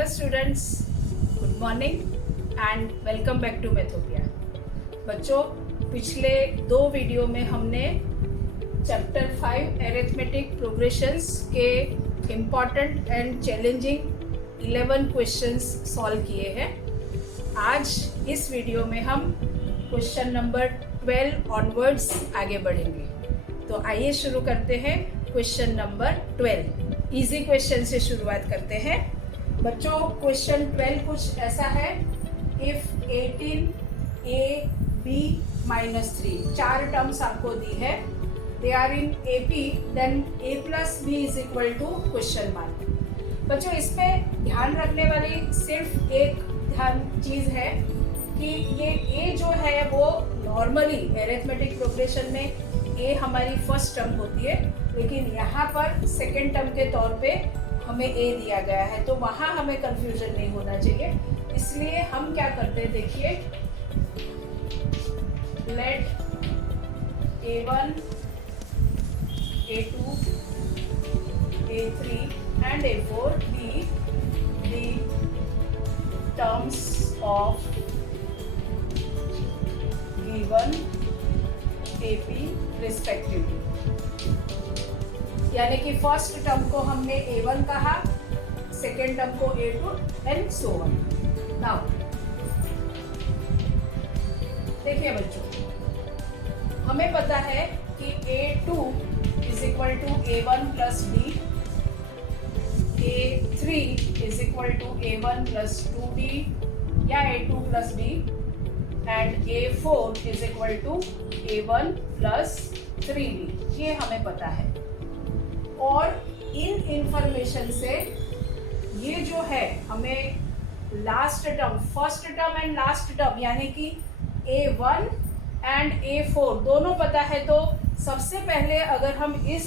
Hello students, good morning and welcome back to Mathopia। बच्चों, पिछले 2 video में हमने चैप्टर 5 अरिथमेटिक प्रोग्रेशंस के important and challenging 11 questions solve किए हैं। आज इस वीडियो में हम क्वेश्चन नंबर 12 ऑनवर्ड्स आगे बढ़ेंगे। तो आइए शुरू करते हैं क्वेश्चन नंबर 12। इजी क्वेश्चन से शुरुआत करते हैं। बच्चों, क्वेश्चन 12 कुछ ऐसा है, if 18a b minus 3, 4 terms आपको दी है, they are in AP, then a plus b is equal to question mark. बच्चों, इसमें ध्यान रखने वाली सिर्फ एक चीज है कि ये a जो है वो नॉर्मली अरिथमेटिक प्रोग्रेशन में a हमारी फर्स्ट टर्म होती है, लेकिन यहाँ पर सेकेंड टर्म के तौर पे हमें a दिया गया है, तो वहाँ हमें कंफ्यूजन नहीं होना चाहिए। इसलिए हम क्या करते हैं, देखिए, late a1, a2, a3 and a4 be the terms of given AP respectively। यानी कि फर्स्ट टर्म को हमने A1 कहा, सेकेंड टर्म को A2 and so on. Now देखिए बच्चों, हमें पता है कि A2 is equal to A1 plus B, A3 is equal to A1 plus 2B या A2 plus B and A4 is equal to A1 plus 3B। ये हमें पता है, और इन इंफॉर्मेशन से ये जो है हमें last term, first term and last term यानी कि A1 एंड A4 दोनों पता है। तो सबसे पहले अगर हम इस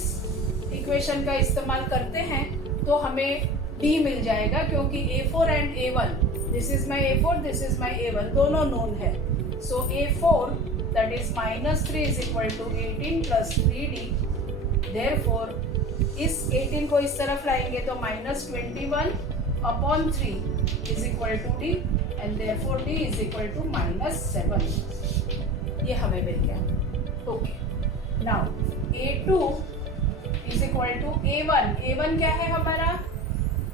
इक्वेशन का इस्तेमाल करते हैं तो हमें D मिल जाएगा, क्योंकि A4 and A1, this is my A4, this is my A1, दोनों नोन है। So A4 that is -3 is equal to 18 plus 3D। Therefore इस 18 को इस तरफ लाएंगे तो -21 upon 3 is equal to D and therefore D is equal to -7। ये हमें मिल गया। Okay, now A2 is equal to A1। A1 क्या है हमारा?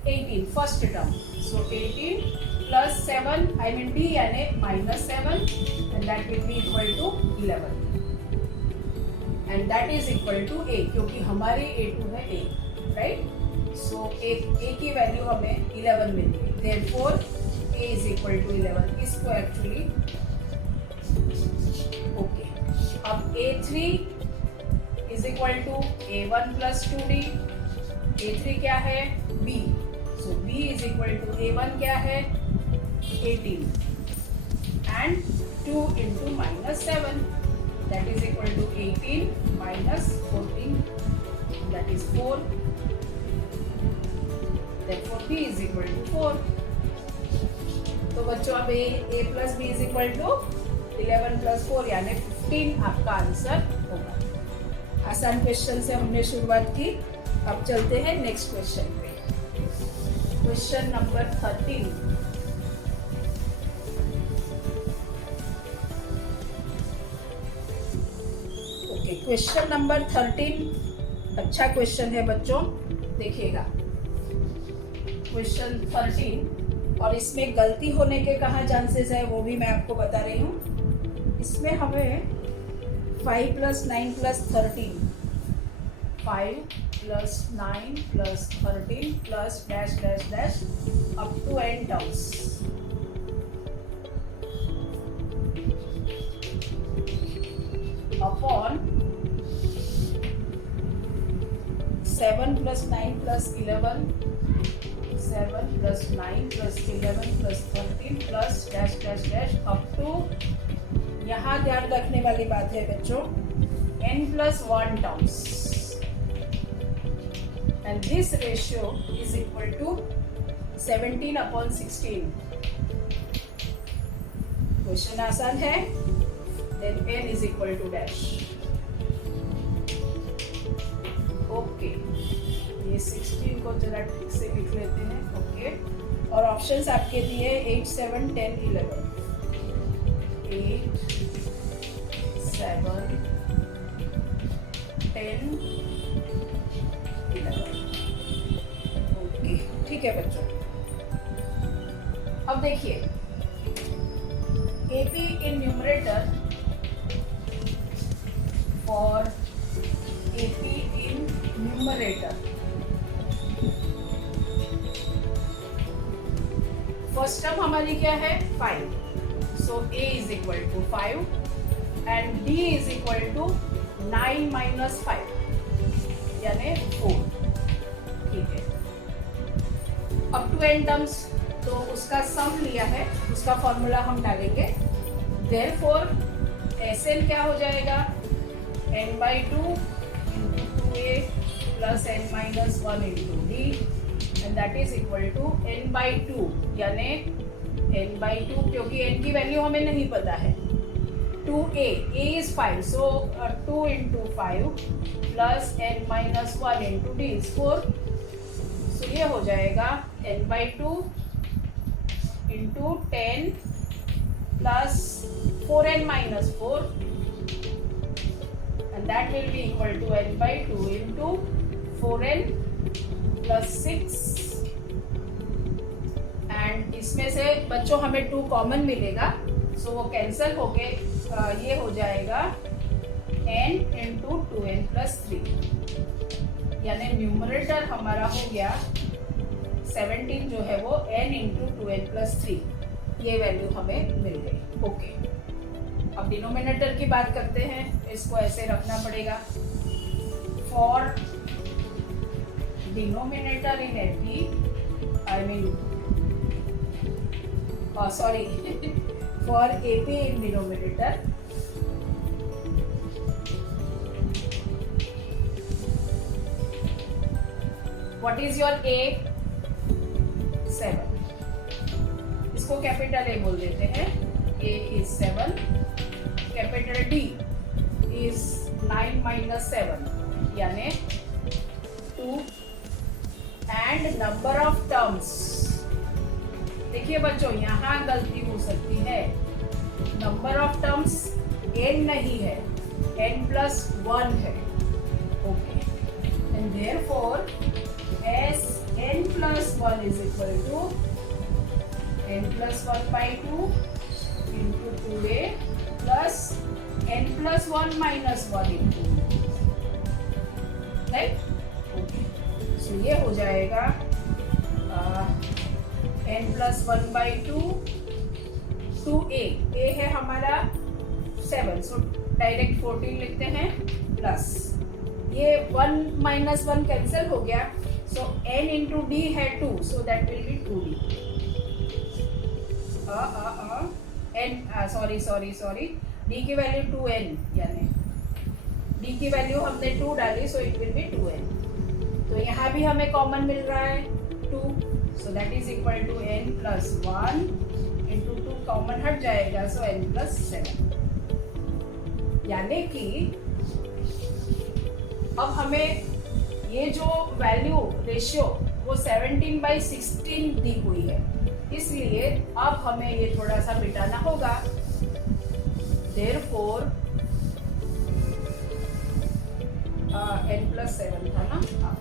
18, first term. So 18 plus 7 I mean D यानी -7 and that will be equal to 11 and that is equal to a, क्योंकि हमारे A2 है a, राइट? सो a की value हमें 11 मिल गई। therefore a is equal to 11। इसको एक्चुअली ओके, अब A3 is equal to A1 plus 2D। A3 क्या है? B। so B is equal to A1 क्या है? 18 and 2 into -7, that is equal to 18 minus 14, that is 4, therefore B is equal to 4। तो बच्चों, अब A plus B is equal to 11 plus 4 यानी 15 आपका answer होगा। आसान क्वेश्चन से हमने शुरुआत की, अब चलते हैं नेक्स्ट क्वेश्चन पे। Question number 13। क्वेश्चन नंबर 13 अच्छा क्वेश्चन है बच्चों, देखिएगा। क्वेश्चन 13, और इसमें गलती होने के कहाँ चांसेस है वो भी मैं आपको बता रही हूँ। इसमें हमें 5 + 9 + 13, 5 + 9 + 13 plus dash dash dash up to n terms, upon 7 + 9 + 11, 7 + 9 + 11 + 13 plus dash dash dash up to, यहाँ ध्यान रखने वाली बात है बच्चों, n + 1 terms, and this ratio is equal to 17/16। Question आसान है, then n is equal to dash. Okay, ये 16 को जरा ठीक से लिख लेते हैं। ओके, और ऑप्शंस आपके दिए 8, 7, 10, 11। 8, 7, 10, 11। ओके, ठीक है बच्चों। अब देखिए AP in numerator for AP in numerator. First term हमारी क्या है 5, सो A is equal to 5 and B is equal to 9 minus 5 यानी 4। ठीक है, अब टू n टर्म्स तो उसका सम लिया है, उसका फॉर्मूला हम डालेंगे। देयरफॉर Sn क्या हो जाएगा n/2 into 2a plus n minus 1 into d and that is equal to n/2 यानी n/2 क्योंकि n की वैल्यू हमें नहीं पता है। 2a, a is 5 so 2 into 5 plus n minus 1 into d is 4। so ये हो जाएगा n/2 into 10 plus 4n minus 4 and that will be equal to n/2 into 4n plus 6 and इसमें से बच्चों हमें 2 कॉमन मिलेगा सो वो कैंसिल होके ये हो जाएगा n into 2n plus 3 यानी न्यूमरेटर हमारा हो गया 17 जो है वो n into 2n plus 3 ये वैल्यू हमें मिल गई। ओके, अब डिनोमिनेटर की बात करते हैं, इसको ऐसे रखना पड़ेगा। For denominator in AP I mean sorry for AP in denominator what is your A 7, इसको कैपिटल A बोल देते हैं। A is 7, capital D is 9 minus 7 यानी 2 and number of terms। देखिए बच्चों यहाँ गलती हो सकती है, नंबर ऑफ टर्म्स n नहीं है, n plus 1 है। Okay, and therefore as n plus 1 is equal to n plus 1 by 2 into 2a plus n plus 1 minus 1 into right. Okay, सो ये हो जाएगा n plus 1 by 2 2a, a है हमारा 7 so direct 14 लिखते हैं प्लस ये 1 minus 1 cancel हो गया so n into d है 2 so that will be 2d। n sorry d की वैल्यू 2n यानी d की वैल्यू हमने 2 डाली so it will be 2n। तो यहाँ भी हमें कॉमन मिल रहा है 2 so that is equal to n plus 1 into 2 common हट जाएगा so n plus 7 यानी कि अब हमें ये जो वैल्यू रेशियो वो 17/16 दी हुई है, इसलिए अब हमें ये थोड़ा सा मिटाना होगा। देयरफॉर n plus 7 था ना, हाँ।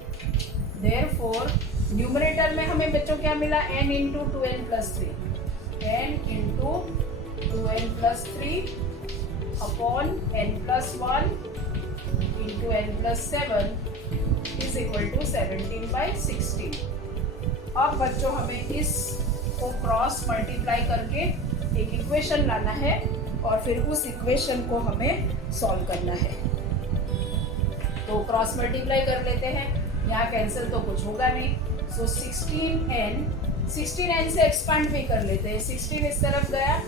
देयरफॉर न्यूमरेटर में हमें बच्चों क्या मिला n into 2n plus 3 n into 2n plus 3 upon n plus 1 into n plus 7 is equal to 17/16। अब बच्चों हमें इस को क्रॉस मल्टीप्लाई करके एक इक्वेशन लाना है और फिर उस इक्वेशन को हमें सॉल्व करना है। तो क्रॉस मल्टीप्लाई कर लेते हैं, यहाँ कैंसिल तो कुछ होगा नहीं सो 16n से एक्सपांड भी कर लेते हैं। 16 इस तरफ गया,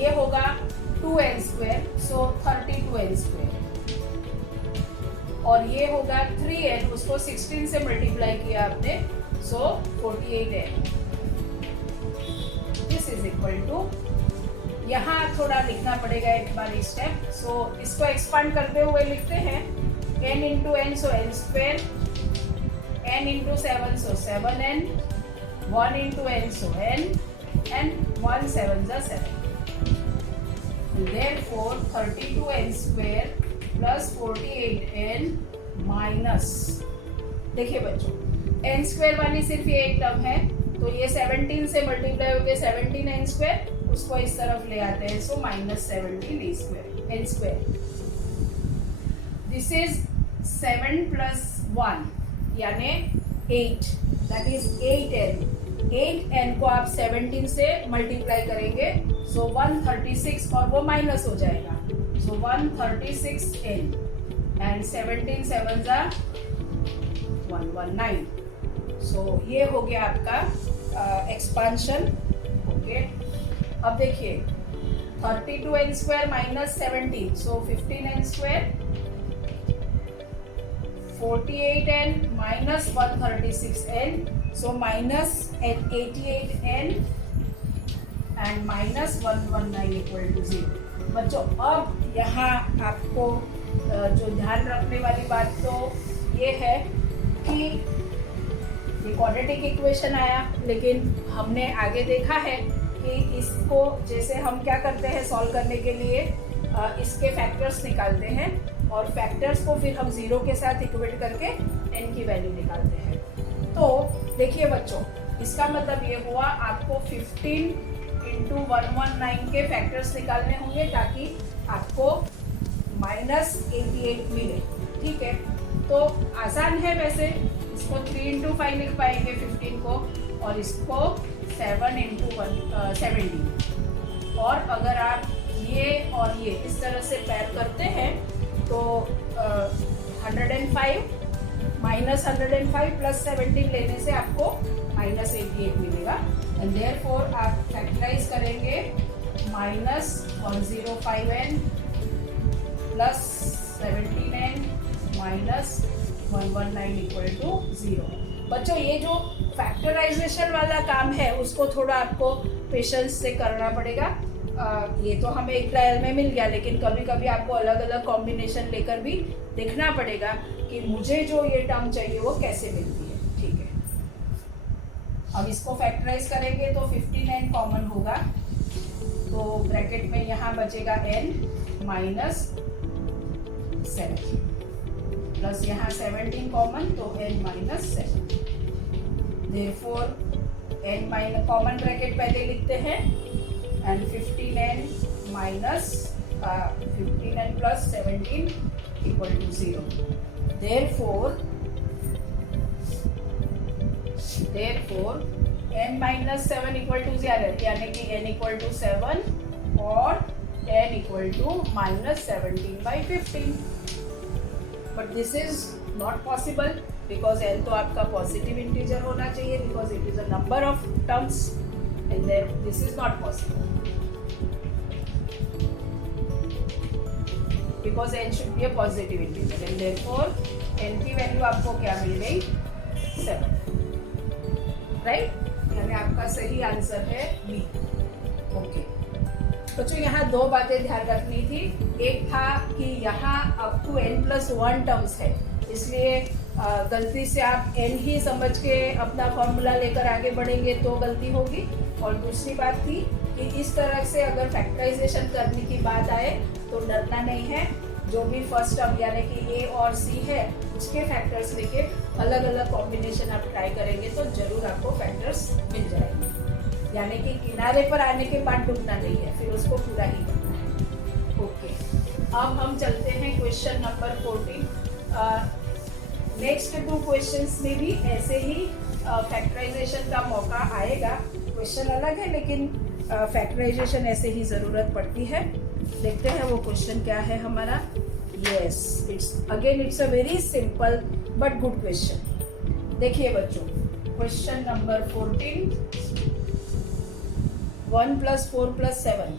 ये होगा 2n square so 32n square और ये होगा 3n, उसको 16 से मल्टीप्लाई किया आपने so 48n। This is equal to, यहाँ थोड़ा लिखना पड़ेगा एक बार स्टेप सो इसको एक्सपांड करते हुए लिखते हैं n into n so n square, n into 7 so 7n 1 into n, so n, and 1 7 is 7. Therefore 32n square plus 48n minus, देखिए बच्चों n स्क्वायर वाली सिर्फ ये एक टर्म है, तो ये 17 से मल्टीप्लाई हो गए 17n स्क्वायर, उसको इस तरफ ले आते हैं, so minus 17 square n square. This is 7 plus 1 यानी 8, दैट इज 8n. 8n को आप 17 से मल्टीप्लाई करेंगे, सो 136 और वो माइनस हो जाएगा, सो 136n एंड 17 7 जा 119. सो ये हो गया आपका एक्सपांशन. ओके, अब देखिए 32n square minus 17, so 15n square, 48n minus 136n, so minus 88n and minus 119 equal to 0. बच्चों अब यहाँ आपको जो ध्यान रखने वाली बात तो ये है कि ये क्वाड्रेटिक इक्वेशन आया, लेकिन हमने आगे देखा है कि इसको जैसे हम क्या करते हैं सॉल्व करने के लिए, इसके फैक्टर्स निकालते हैं और फैक्टर्स को फिर हम जीरो के साथ इक्वेट करके n की वैल्यू निकालते हैं. तो देखिए बच्चों, इसका मतलब ये हुआ आपको 15 इंटू 119 के फैक्टर्स निकालने होंगे ताकि आपको माइनस 88 मिले. ठीक है, तो आसान है वैसे, इसको 3 इंटू 5 लिख पाएंगे 15 को, और इसको 7 इंटू 17. और अगर आप ये और ये इस तरह से पैर करते हैं तो 105 माइनस 105 प्लस 17 लेने से आपको माइनस 88 मिलेगा. एंड देयरफॉर आप फैक्टराइज करेंगे minus 105n plus 17n minus 119 equal to 0. बच्चों ये जो फैक्टराइजेशन वाला काम है उसको थोड़ा आपको पेशेंस से करना पड़ेगा. ये तो हमें एक ट्रायल में मिल गया, लेकिन कभी कभी आपको अलग अलग कॉम्बिनेशन लेकर भी देखना पड़ेगा कि मुझे जो ये टर्म चाहिए वो कैसे मिलती है. ठीक है, अब इसको फैक्टराइज करेंगे तो 15n कॉमन होगा, तो ब्रैकेट में यहाँ बचेगा n माइनस 7 प्लस यहाँ 17 कॉमन, तो n minus 7. Therefore n minus common bracket पहले लिखते हैं, and 15n minus 15n plus 17 equal to 0. Therefore n minus 7 equal to 0, यानी कि n equal to 7 और n equal to minus 17 by 15. But this is not possible because n तो आपका positive integer होना चाहिए, because it is a number of terms. And then this is not possible because n should be a positive integer, and therefore n की value आपको क्या मिल गई 7. Right, यानी आपका सही आंसर है बी. ओके बच्चों, यहाँ दो बातें ध्यान रखनी थी. एक था कि यहाँ अप टू n+1 टर्म्स है, इसलिए गलती से आप n ही समझ के अपना फॉर्मूला लेकर आगे बढ़ेंगे तो गलती होगी. और दूसरी बात थी कि इस तरह से अगर फैक्टराइजेशन करने की बात आए तो डरना नहीं है. जो भी फर्स्ट टर्म यानी कि a और c है उसके फैक्टर्स लेके अलग अलग कॉम्बिनेशन आप ट्राई करेंगे तो जरूर आपको फैक्टर्स मिल जाएंगे. यानी कि किनारे पर आने के बाद डूबना नहीं है, फिर उसको पूरा ही करना है. ओके, अब हम चलते हैं क्वेश्चन नंबर 14. नेक्स्ट 2 क्वेश्चंस में भी ऐसे ही फैक्टराइजेशन का मौका आएगा. क्वेश्चन अलग है लेकिन फैक्टराइजेशन ऐसे ही ज़रूरत पड़ती है. देखते हैं वो क्वेश्चन क्या है हमारा. Yes, it's a very simple but good question. देखिए बच्चों, question number 14. 1 + 4 + 7,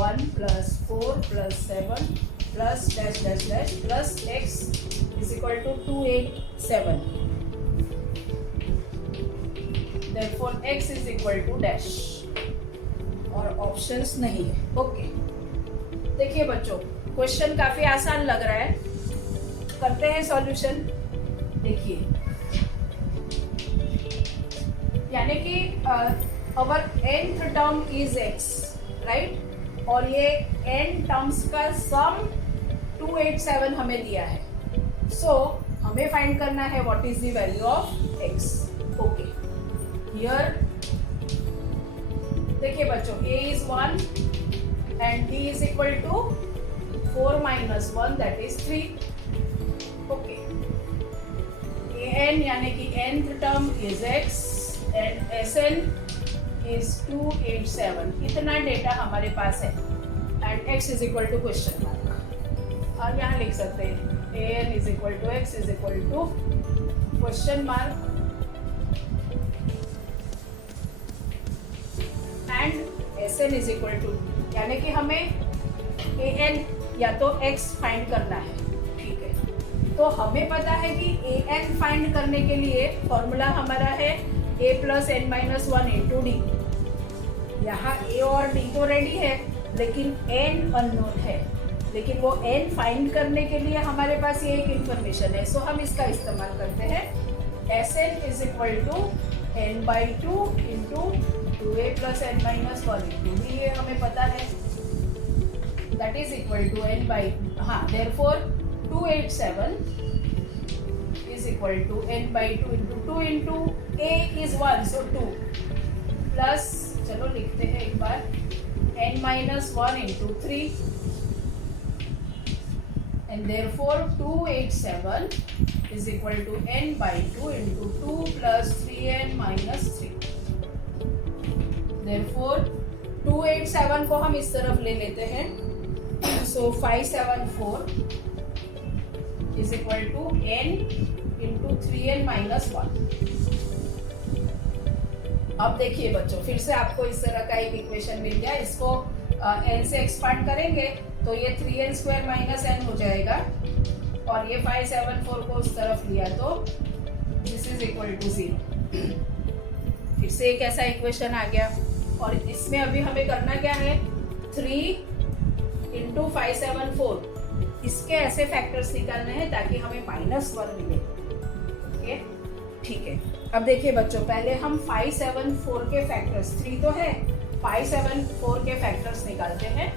1 + 4 + 7 plus dash dash dash plus x is equal to 287. Therefore x is equal to dash और ऑप्शंस नहीं है. ओके, देखिए बच्चों, क्वेश्चन काफी आसान लग रहा है. करते हैं सॉल्यूशन. देखिए यानी कि अवर nth term is x, right, और ये n टर्म्स का सम 287 हमें दिया है. सो हमें फाइंड करना है what is the value of x. Okay, here देखिए बच्चों, a is 1 and b is equal to 4 minus 1 that is 3. ओके, an यानी कि nth term is x and sn is 287. इतना डेटा हमारे पास है and x is equal to question mark. और यहाँ लिख सकते हैं an is equal to x is equal to question mark and sn is equal to, यानी कि हमें an या तो x फाइंड करना है. ठीक है, तो हमें पता है कि an फाइंड करने के लिए फॉर्मूला हमारा है a plus n minus 1 into D. यहाँ a और d तो रेडी है लेकिन n अननोन है, लेकिन वो n फाइंड करने के लिए हमारे पास ये एक इंफॉर्मेशन है. सो हम इसका इस्तेमाल करते हैं. sn is equal to n by 2 into 2a plus n minus 1 into D. ये हमें पता है, that is equal to n by, हाँ, therefore 287 is equal to n by 2 into 2 into a is 1 so 2 plus, चलो लिखते हैं एक बार, n minus 1 into 3 and therefore 287 is equal to n by 2 into 2 plus 3n minus 3. Therefore 287 को हम इस तरफ ले लेते हैं. So 574 is equal to n into 3n minus 1. अब देखिए बच्चों, फिर से आपको इस तरह का एक इक्वेशन मिल गया. इसको n से एक्सपांड करेंगे तो ये 3n स्क्वायर माइनस n हो जाएगा और ये 574 को उस तरफ लिया तो दिस इज इक्वल टू 0. फिर से एक ऐसा इक्वेशन आ गया और इसमें अभी हमें करना क्या है, 3 इंटू 574 इसके ऐसे फैक्टर्स निकालने हैं ताकि हमें -1 मिले. ओके, ठीक है. अब देखिए बच्चों, पहले हम 574 के फैक्टर्स, 3 तो है, 574 के फैक्टर्स निकालते हैं.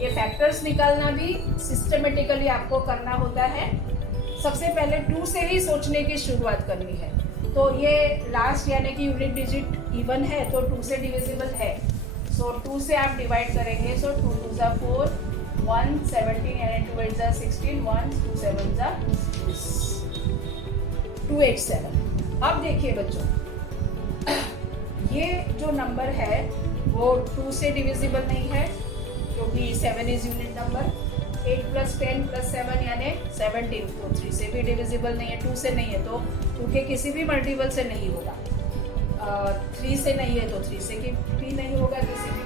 ये फैक्टर्स निकालना भी सिस्टमेटिकली आपको करना होता है. सबसे पहले 2 से ही सोचने की शुरुआत करनी है. तो ये लास्ट यानी कि यूनिट डिजिट इवन है तो 2 से डिविजिबल है. सो 2 से आप डिवाइड करेंगे. सो 2 2 जा 4, 1 17 यानी 2 8 जा 16, 1 2 7 जा 287. अब देखिए बच्चों, ये जो नंबर है वो 2 से डिविजिबल नहीं है क्योंकि 7 is unit number. 8 plus 10 plus 7 यानी 17, तो 3 से भी डिविजिबल नहीं है, 2 से नहीं है तो 2 के किसी भी मल्टीपल से नहीं होगा. 3 से नहीं है तो 3 से भी नहीं होगा किसी भी.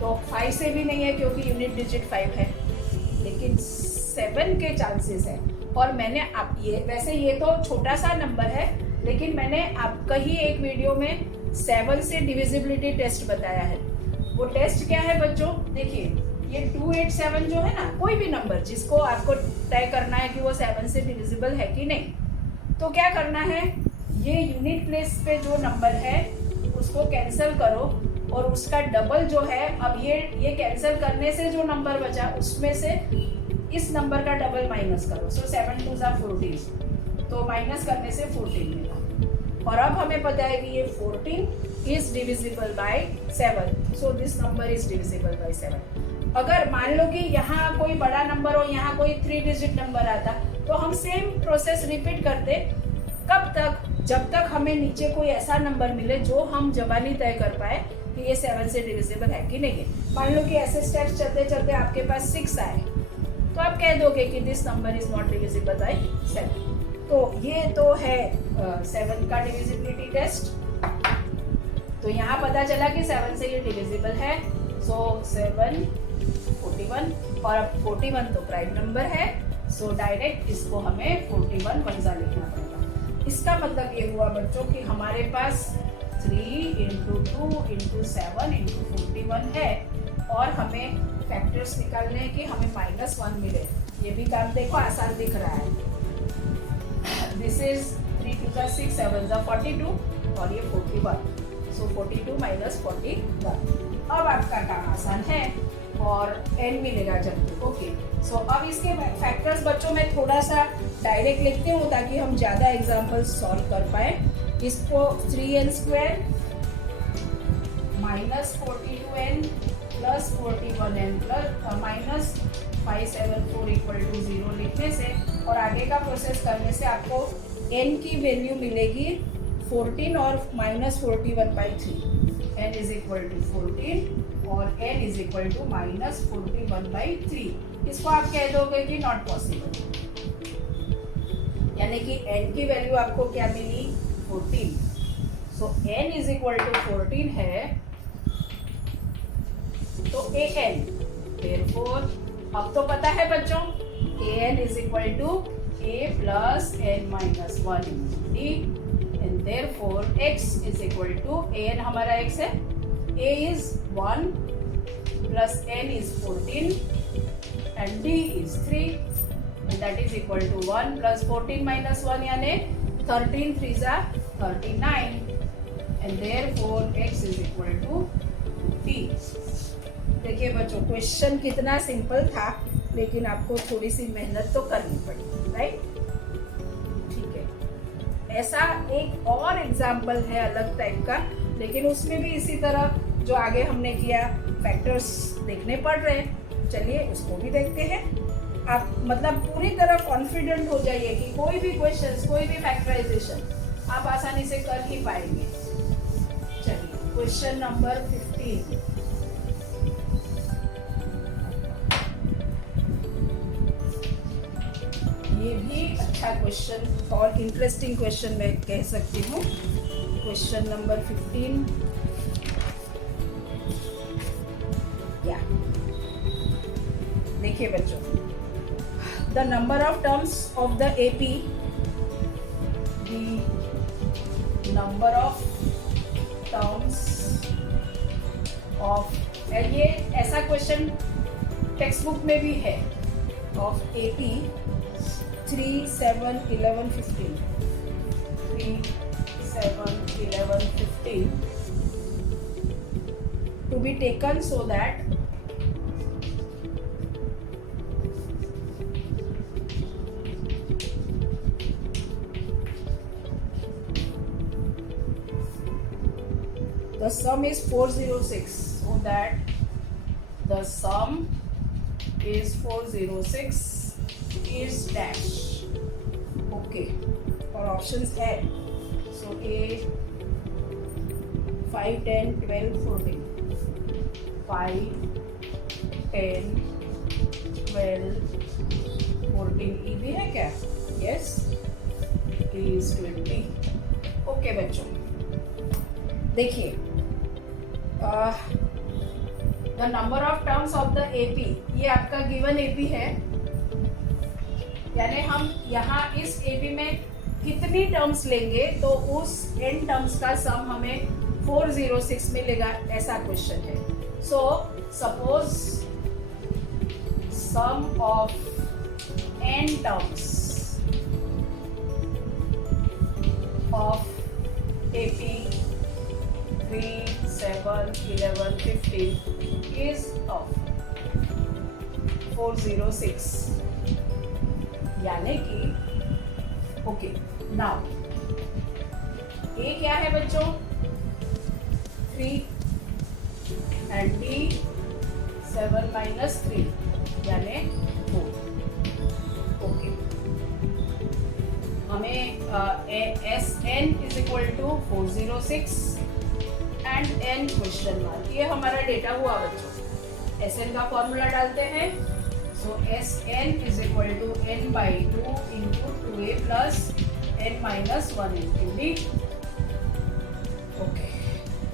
तो 5 से भी नहीं है क्योंकि यूनिट डिजिट 5 है, लेकिन 7 के चांसेस है. और मैंने आप ये, वैसे ये तो छोटा सा नंबर है, लेकिन मैंने आपका ही एक वीडियो में 7 से डिविजिबिलिटी टेस्ट बताया है. वो टेस्ट क्या है बच्चों, देखिए ये 287 जो है ना, कोई भी नंबर जिसको आपको तय करना है कि वो 7 से डिविजिबल है कि नहीं, तो क्या करना है, ये यूनिट प्लेस पे जो नंबर है उसको कैंसिल करो और उसका डबल जो है, अब ये कैंसिल करने से जो नंबर बचा उसमें से इस नंबर का डबल माइनस करो. सो 7 2 जा 14, तो माइनस करने से 14 मिला. और अब हमें पता है कि ये 14 is divisible by 7, so this number is divisible by 7. अगर मान लो कि यहाँ कोई बड़ा नंबर और यहाँ कोई 3 डिजिट नंबर आता तो हम सेम प्रोसेस रिपीट करते. कब तक, जब तक हमें नीचे कोई ऐसा नंबर मिले जो हम जबानी तय कर पाए कि ये 7 से डिविजिबल है कि नहीं है. मान लो कि ऐसे स्टेप्स चलते चलते आपके पास 6 आए तो आप कह दोगे कि this number is not divisible by 7. तो ये तो है 7 का डिविजिबिलिटी टेस्ट. तो यहाँ पता चला कि 7 से ये डिविजिबल है. सो 7 41 और अब 41 तो प्राइम नंबर है. सो डायरेक्ट इसको हमें 41 वंजा लिखना पड़ेगा. इसका मतलब ये हुआ बच्चों कि हमारे पास 3 इंटू 2 इंटू 7 इंटू 41 है और हमें फैक्टर्स निकालने हैं कि हमें -1 मिले. ये भी काम देखो आसान दिख रहा है. दिस इज 3 2 जा 6 7 जा 42 और ये 41. सो 42 माइनस 41. अब आपका काम आसान है और n मिलेगा जब. ओके, सो अब इसके फैक्टर्स बच्चों में थोड़ा सा डायरेक्ट लिखते हूँ ताकि हम ज़्यादा एग्जाम्पल्स सॉल्व कर पाए. इसको 3n² minus 42n plus 41n plus minus 574 equal to 0 लिखने से और आगे का प्रोसेस करने से आपको n की वैल्यू मिलेगी 14 और minus 41/3. n is equal to 14 और n is equal to minus 41/3. इसको आप कह दोगे कि नॉट पॉसिबल, यानी कि n की वैल्यू आपको क्या मिली 14. सो n इज इक्वल टू 14 है तो an, therefore अब तो पता है बच्चों an is equal to a plus n minus 1 d and therefore x is equal to an हमारा x है, a is 1 plus n is 14 and d is 3 and that is equal to 1 plus 14 minus 1 यानी 13 3 जा 39 and therefore x is equal to d. देखिए बच्चों question कितना simple था लेकिन आपको थोड़ी सी मेहनत तो करनी पड़ी, राइट? ठीक है, ऐसा एक और एग्जाम्पल है अलग टाइप का, लेकिन उसमें भी इसी तरह जो आगे हमने किया फैक्टर्स देखने पड़ रहे हैं. चलिए उसको भी देखते हैं. आप मतलब पूरी तरह कॉन्फिडेंट हो जाइए कि कोई भी क्वेश्चन कोई भी फैक्टराइजेशन आप आसानी से कर ही पाएंगे. चलिए क्वेश्चन नंबर 15. ये भी अच्छा क्वेश्चन और इंटरेस्टिंग क्वेश्चन मैं कह सकती हूँ. क्वेश्चन नंबर 15 या देखिए बच्चों, the number of terms of the AP, the number of terms of, ये ऐसा क्वेश्चन टेक्स्ट बुक में भी है, of AP 3 7 11 15 3 7 11 15 to be taken so that the sum is 406, so that the sum is 406 is dash. Okay, और options है, so A 5 10 12 14 5 10 12 14. E भी है क्या? Yes, E is 20. Okay बच्चों, देखिए the number of terms of the AP, ये आपका given AP है, यानी हम यहाँ इस AP में कितनी टर्म्स लेंगे तो उस n टर्म्स का सम हमें 406 मिलेगा, ऐसा क्वेश्चन है. So suppose sum of n terms of AP 3 7 11 15 is of 406, यानी कि ओके. नाउ ए क्या है बच्चों 3 एंड बी 7 माइनस 3 यानी 4. ओके, हमें S N is equal to 406 and N question mark, ये हमारा डेटा हुआ बच्चों. एस एन का फॉर्मूला डालते हैं. So Sn is equal to n by 2 into 2a plus n minus 1 into b. Okay,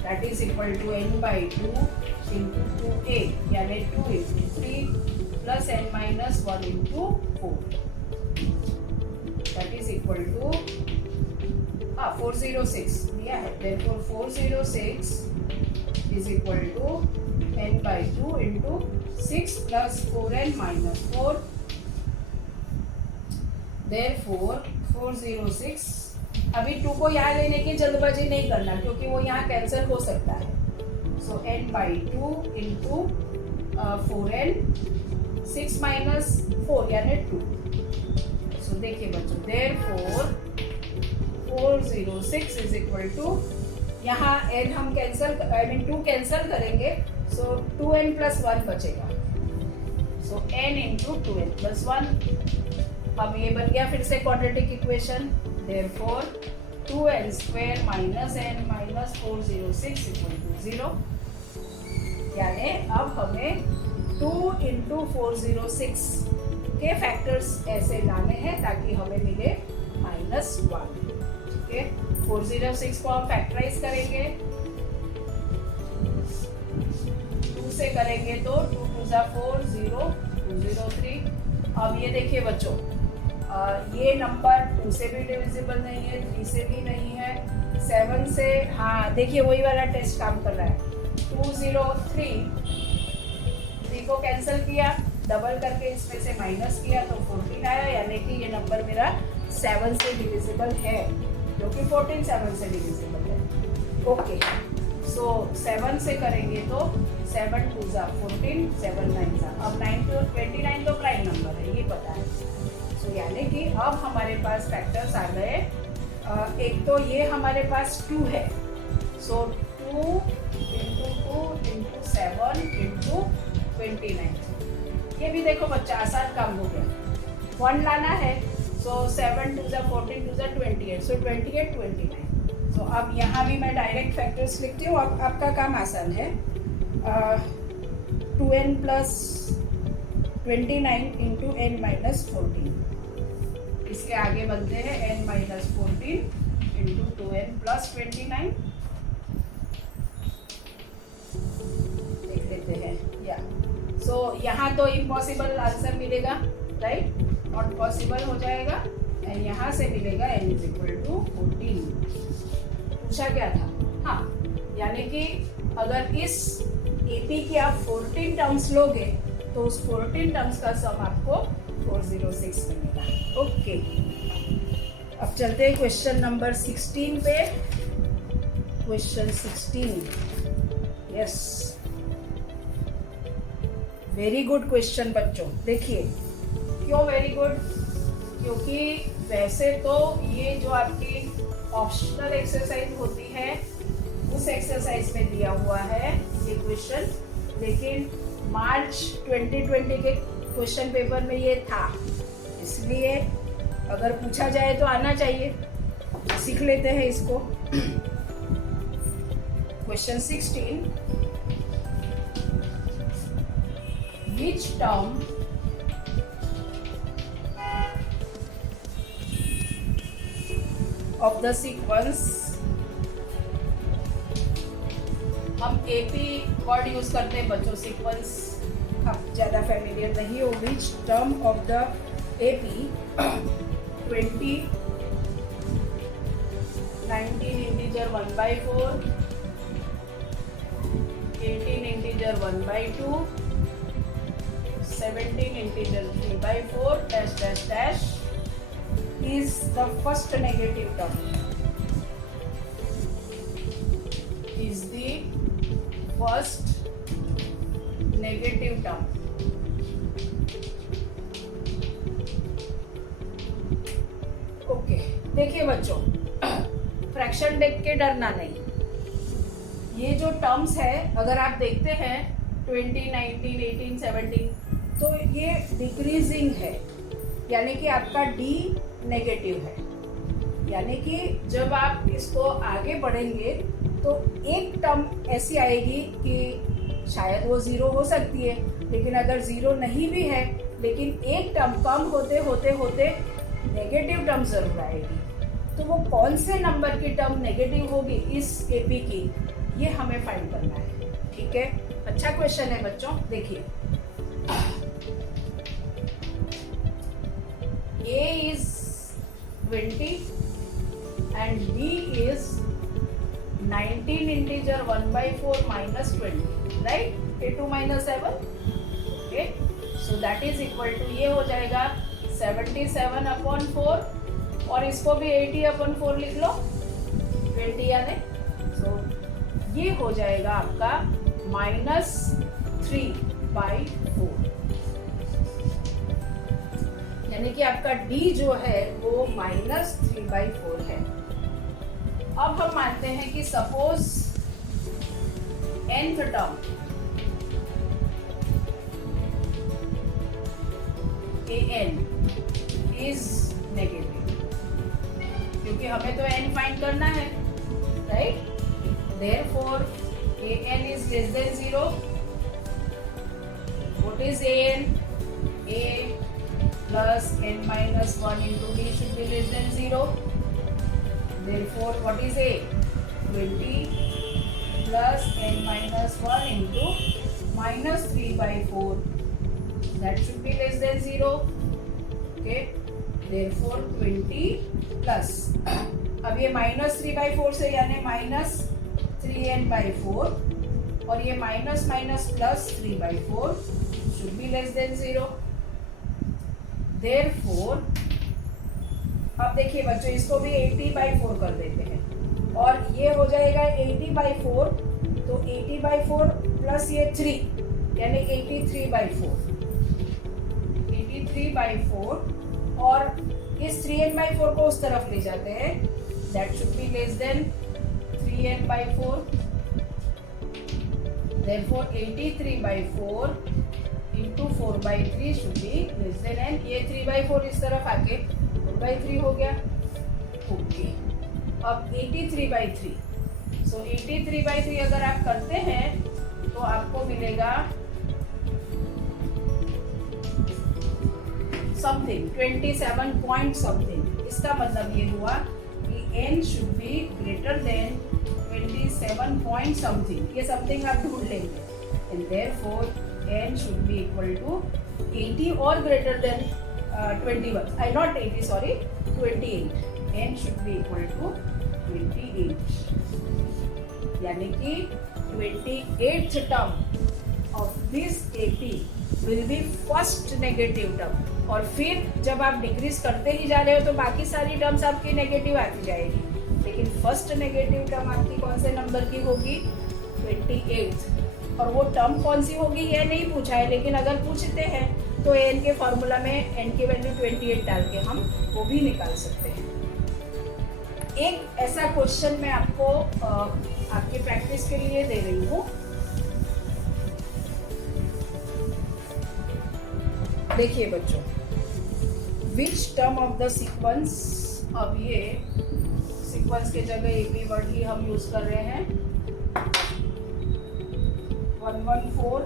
that is equal to n by 2 into 2a, यानी 2 into 3 plus n minus 1 into 4. That is equal to 406 दिया है. Therefore 406 is equal to n by 2 into 6 plus 4n minus 4. Therefore 406 अभी 2 को यहाँ लेने की जल्दबाजी नहीं करना क्योंकि वो यहाँ कैंसिल हो सकता है। सो n/2 इंटू 4n, 6 माइनस 4 यानी 2। सो देखिए बच्चों, therefore 406 इज इक्वल टू, यहाँ n हम कैंसिल, 2 कैंसिल करेंगे, सो 2n प्लस 1 बचेगा। सो n इंटू 2n प्लस 1। अब ये बन गया फिर से quadratic equation. Therefore 2n square minus n minus 406 equal to 0। यानी अब हमें 2 इंटू 406 के फैक्टर्स ऐसे लाने हैं ताकि हमें मिले -1। ठीक है, 406 को हम फैक्टराइज करेंगे, 2 से करेंगे तो 2 2 ज़ा 4, 0, 203। अब ये देखिए बच्चों, ये नंबर 2 से भी डिविजिबल नहीं है, 3 से भी नहीं है, 7 से, हाँ देखिए वही वाला टेस्ट काम कर रहा है। 203, 3 को कैंसिल किया, डबल करके इसमें से माइनस किया तो 14 आया, यानी कि ये नंबर मेरा 7 से डिविजिबल है, क्योंकि 14 7 से डिविजिबल है। ओके, सो 7 से करेंगे तो 7 2 ज़ा 14, 7 9 ज़ा, अब 9 to 29 तो प्राइम नंबर है, ये पता है। सो यानी कि अब हमारे पास फैक्टर्स आ गए। एक तो ये हमारे पास 2 है, सो 2 इंटू 2 इंटू 7 इंटू 29। ये भी देखो बच्चा आसान काम हो गया। 1 लाना है, सो 7 2 ज़ा 14, 2 ज़ा 28, सो 28 29। सो अब यहाँ भी मैं डायरेक्ट फैक्टर्स लिखती हूँ, अब आपका काम आसान है। 2n plus 29 into n minus 14, इसके आगे बनते हैं n minus 14 into 2n plus 29। देख लेते हैं या सो यहाँ तो इम्पॉसिबल आंसर मिलेगा, राइट, नॉट पॉसिबल हो जाएगा, एंड यहाँ से मिलेगा n इज इक्वल टू 14। पूछा क्या था, हाँ, यानी कि अगर इस AP की आप 14 टर्म्स लोगे तो उस 14 टर्म्स का सम आपको 406 मिलेगा। ओके, अब चलते हैं क्वेश्चन नंबर 16 पे। Question 16, yes, very good question बच्चों। देखिए क्यों वेरी गुड, क्योंकि वैसे तो ये जो आपकी ऑप्शनल एक्सरसाइज होती है उस एक्सरसाइज में दिया हुआ है ये क्वेश्चन, लेकिन मार्च 2020 के क्वेश्चन पेपर में ये था, इसलिए अगर पूछा जाए तो आना चाहिए। सीख लेते हैं इसको। Question 16, which term of the sequence, हम AP वर्ड यूज करते हैं बच्चों, सीक्वेंस आप ज़्यादा फैमिलियर नहीं हो। Which term of the AP 20, 19 integer 1/4, 18 integer 1/2, 17 integer 3/4 dash dash dash is the first negative term, is the first negative term। Okay, देखिए बच्चों, फ्रैक्शन देख के डरना नहीं। ये जो टर्म्स है अगर आप देखते हैं 20, 19, 18, 17, तो ये डिक्रीजिंग है, यानी कि आपका D नेगेटिव है। यानी कि जब आप इसको आगे बढ़ेंगे तो एक टर्म ऐसी आएगी कि शायद वो 0 हो सकती है, लेकिन अगर 0 नहीं भी है लेकिन एक टर्म कम होते होते होते नेगेटिव टर्म जरूर आएगी। तो वो कौन से नंबर की टर्म नेगेटिव होगी इस AP की, ये हमें फाइंड करना है। ठीक है, अच्छा क्वेश्चन है बच्चों। देखिए, A is 20 and B is 19 integer 1/4 minus 20, right? A2 minus 7, okay? So that is equal to, ये हो जाएगा 77/4 और इसको भी 80/4 लिख लो, 20 यानी। सो ये हो जाएगा आपका -3/4, यानी कि आपका d जो है वो -3/4 है। अब हम मानते हैं कि suppose nth term an is negative, क्योंकि हमें तो n फाइंड करना है, right. Therefore an is less than 0। What is an? a plus n minus 1 into d should be less than 0. Therefore, what is a? 20 plus n minus 1 into -3/4. That should be less than 0. Okay. Therefore, 20 plus. अब ये -3/4 से यानी -3n/4 और ये minus plus 3/4 should be less than 0. Therefore, अब देखिए बच्चों, इसको भी 80/4 कर देते हैं और ये हो जाएगा 80/4, तो 80/4 प्लस ये 3 यानी 83/4 और इस 3n/4 को उस तरफ ले जाते हैं, that should be less than 3n/4। Therefore 83/4 into 4/3 should be less than n। ये 3/4 इस तरफ आके 4/3 हो गया। ओके, अब 83/3, सो 83/3 अगर आप करते हैं तो आपको मिलेगा समथिंग 27 पॉइंट समथिंग। इसका मतलब ये हुआ कि n should be greater than 27 point something. ये समथिंग आप ढूंढ लेंगे, and therefore n should be equal to 80 or greater than 21. Not 80, sorry, 28. n should be equal to 28, यानी कि 28th term of this AP will be first negative term। और फिर जब आप डिक्रीज करते ही जा रहे हो तो बाकी सारी टर्म्स आपकी नेगेटिव आती जाएगी, लेकिन फर्स्ट नेगेटिव टर्म आपकी कौन से नंबर की होगी? 28th। और वो टर्म कौन सी होगी ये नहीं पूछा है, लेकिन अगर पूछते हैं तो n के फॉर्मूला में n की वैल्यू 28 डाल के हम वो भी निकाल सकते हैं। एक ऐसा क्वेश्चन मैं आपको आपकी प्रैक्टिस के लिए दे रही हूँ। देखिए बच्चों, which term of the sequence, अब ये सीक्वेंस के जगह AP वर्ड ही हम यूज कर रहे हैं। 114,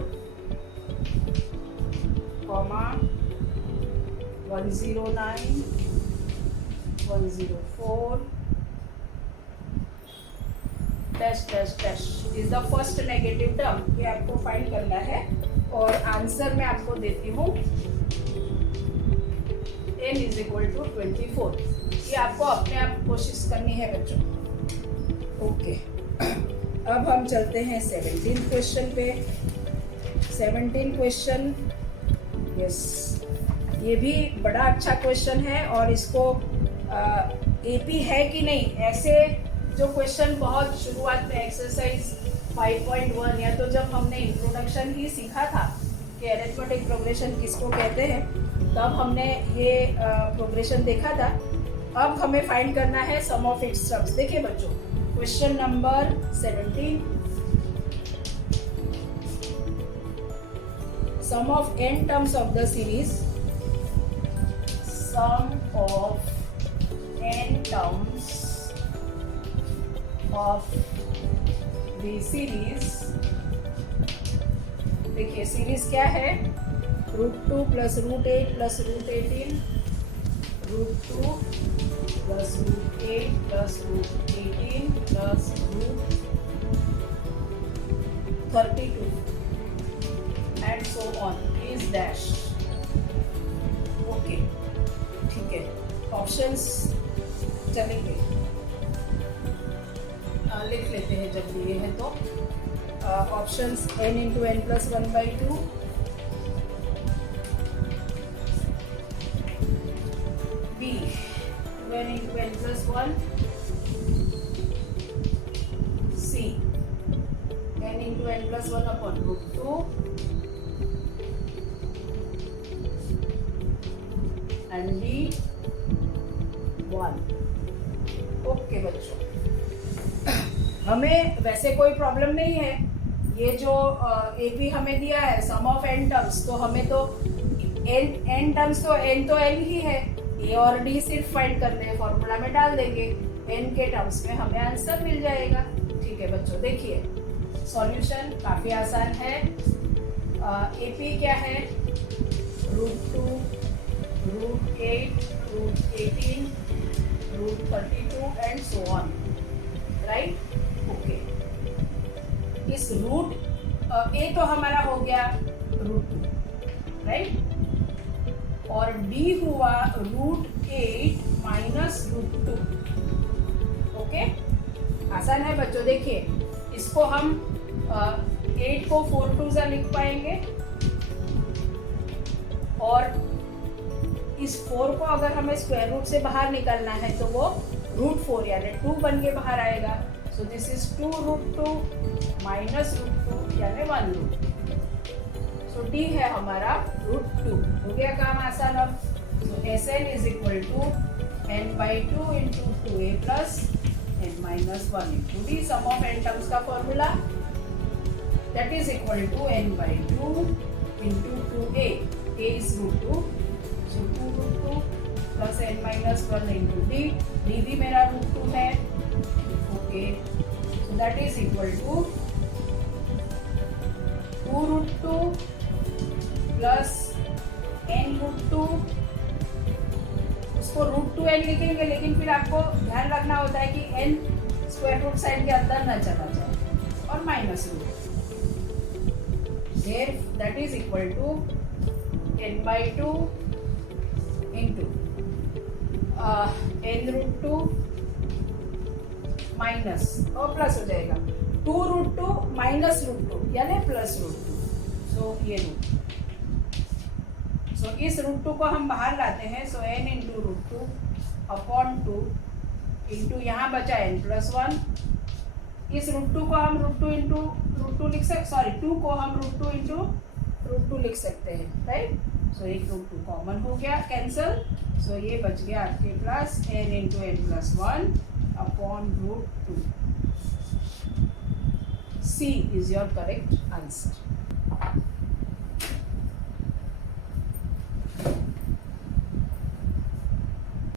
109, 104 dash dash dash is the first negative term. ये आपको फाइंड करना है और आंसर मैं आपको देती हूँ n इज इक्वल टू 24। ये आपको अपने आप कोशिश करनी है बच्चों। ओके, अब हम चलते हैं 17 क्वेश्चन पे। 17 क्वेश्चन, यस, ये भी बड़ा अच्छा क्वेश्चन है और इसको AP है कि नहीं, ऐसे जो क्वेश्चन बहुत शुरुआत में एक्सरसाइज 5.1 या तो जब हमने इंट्रोडक्शन ही सीखा था कि अरिथमेटिक प्रोग्रेशन किसको कहते हैं, तब हमने ये प्रोग्रेशन देखा था। अब हमें फाइंड करना है सम ऑफ इट्स टर्म्स। देखिए बच्चों, question number 17, sum of n terms of the series, sum of n terms of the series। देखिए सीरीज क्या है? √2 plus √8 plus √18, √2 plus √8 plus √18 plus √32 and so on is dash। Okay, ठीक है, options चलेंगे, लिख लेते हैं जब दिए हैं तो। Options n into n plus 1/2, b n into n plus 1 c n into n plus 1 upon root 2 and d 1. Okay बच्चों, हमें वैसे कोई प्रॉब्लम नहीं है। ये जो एपी हमें दिया है सम ऑफ एन टर्म्स, तो हमें तो एन टर्म्स तो एन ही है, ए और डी सिर्फ फाइंड करने हैं, फॉर्मूला में डाल देंगे, एन के टर्म्स में हमें आंसर मिल जाएगा। ठीक है बच्चों, देखिए सॉल्यूशन काफ़ी आसान है। एपी क्या है, √2, √8, √18, √32 and so on, right. Okay, इस रूट ए तो हमारा हो गया √2, राइट, और डी हुआ √8 माइनस √2। ओके, आसान है बच्चों। देखिए इसको हम 8 को 4 2 से लिख पाएंगे, और इस 4 को अगर हमें स्क्वायर रूट से बाहर निकालना है तो वो √4 यानी 2 बन के बाहर आएगा। सो दिस इज 2√2 माइनस √2 यानी 1√2। सो डी है हमारा √2। हो गया काम आसान। अब so Sn is equal to n/2 into 2a plus n-1 into D, sum of n terms का formula, that is equal to n/2 into 2a, a is √2, so 2√2 plus n-1 into D, D भी मेरा √2 है। Okay, so that is equal to 2√2 plus n√2, उसको √2n लिखेंगे, लेकिन फिर आपको ध्यान रखना होता है कि n स्क्वायर रूट साइन के अंदर न चला जाए, और minus √2, that is equal to n/2 into n√2 minus, और प्लस हो जाएगा 2√2 माइनस √2 यानी प्लस √2। सो ये रूट, सो इस √2 को हम बाहर लाते हैं। सो n इंटू √2 अपॉन 2 इंटू यहाँ बचा n+1। इस √2 को हम √2 इंटू √2 लिख सकते, सॉरी 2 को हम √2 इंटू √2 लिख सकते हैं, राइट। सो एक √2 कॉमन हो गया, कैंसल। सो ये बच गया आपके plus n into n+1 upon √2। C is your correct answer.